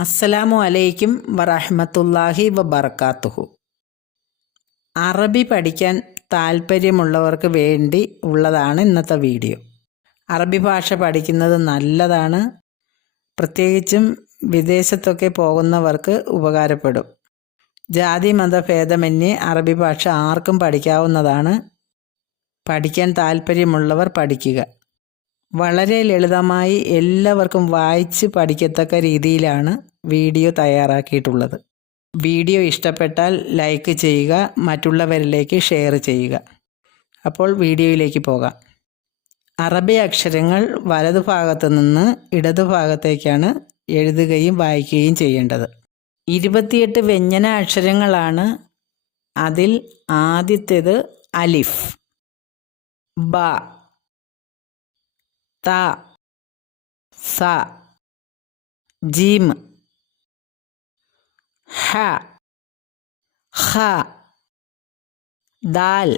അസ്സലാമു അലൈക്കും വറഹമത്തല്ലാഹി വബർക്കാത്തുഹു അറബി പഠിക്കാൻ താല്പര്യമുള്ളവർക്ക് വേണ്ടി ഉള്ളതാണ് ഇന്നത്തെ വീഡിയോ. അറബി ഭാഷ പഠിക്കുന്നത് നല്ലതാണ്. പ്രത്യേകിച്ചും വിദേശത്തൊക്കെ പോകുന്നവർക്ക് ഉപകാരപ്പെടും. ജാതി മതഭേദമന്യേ അറബി ഭാഷ ആർക്കും പഠിക്കാവുന്നതാണ്. പഠിക്കാൻ താല്പര്യമുള്ളവർ പഠിക്കുക. വളരെ ലളിതമായി എല്ലാവർക്കും വായിച്ച് പഠിക്കത്തക്ക രീതിയിലാണ് വീഡിയോ തയ്യാറാക്കിയിട്ടുള്ളത്. വീഡിയോ ഇഷ്ടപ്പെട്ടാൽ ലൈക്ക് ചെയ്യുക മറ്റുള്ളവരിലേക്ക് ഷെയർ ചെയ്യുക. അപ്പോൾ വീഡിയോയിലേക്ക് പോകാം. അറബി അക്ഷരങ്ങൾ വലതു ഭാഗത്ത് നിന്ന് ഇടതു ഭാഗത്തേക്കാണ് എഴുതുകയും വായിക്കുകയും ചെയ്യേണ്ടത്. ഇരുപത്തിയെട്ട് വ്യഞ്ജന അക്ഷരങ്ങളാണ് അതിൽ ആദ്യത്തേത് അലിഫ് ബ ത സ ജീം ഹ ഖ ദാൽ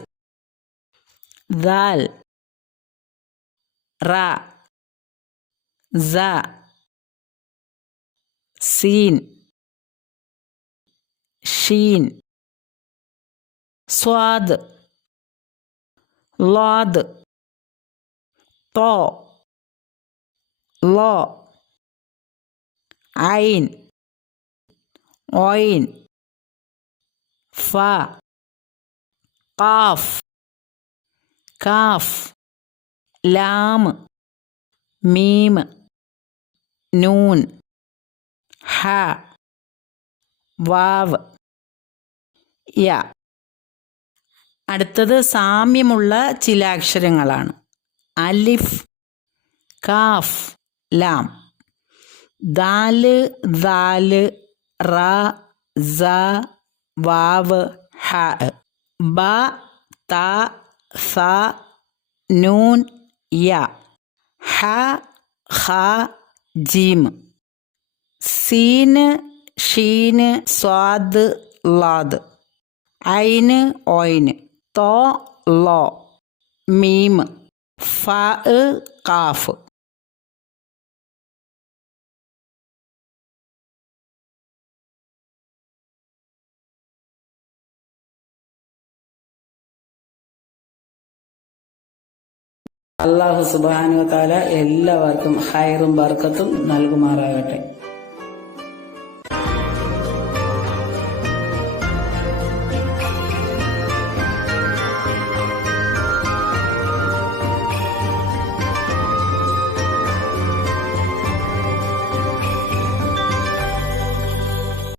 ദാൽ റ സ സീൻ ഷീൻ സ്വാദ് ലാദ് طا ലോ ഐൻ. ഓയിൻ ഫ. കാഫ് കാഫ് ലാം. മീം. നൂൻ. ഹ. വാവ്. യ. അടുത്തത് സാമ്യമുള്ള ചില അക്ഷരങ്ങളാണ്. അലിഫ് കാഫ് ലാം. ദാൽ ദാൽ റ സ വാവ് ഹ ബ ത സ നൂൻ യ. ഹ ഖ ജീം. സീന് ഷീന് സ്വാദ് ലാദ്. ഐന് ഓയിന് തോ ലോ. മീം. ഫ കാഫ്. അള്ളാഹു സുബാനു താല എല്ലാവർക്കും ഹൈറും ബർക്കത്തും നൽകുമാറാകട്ടെ.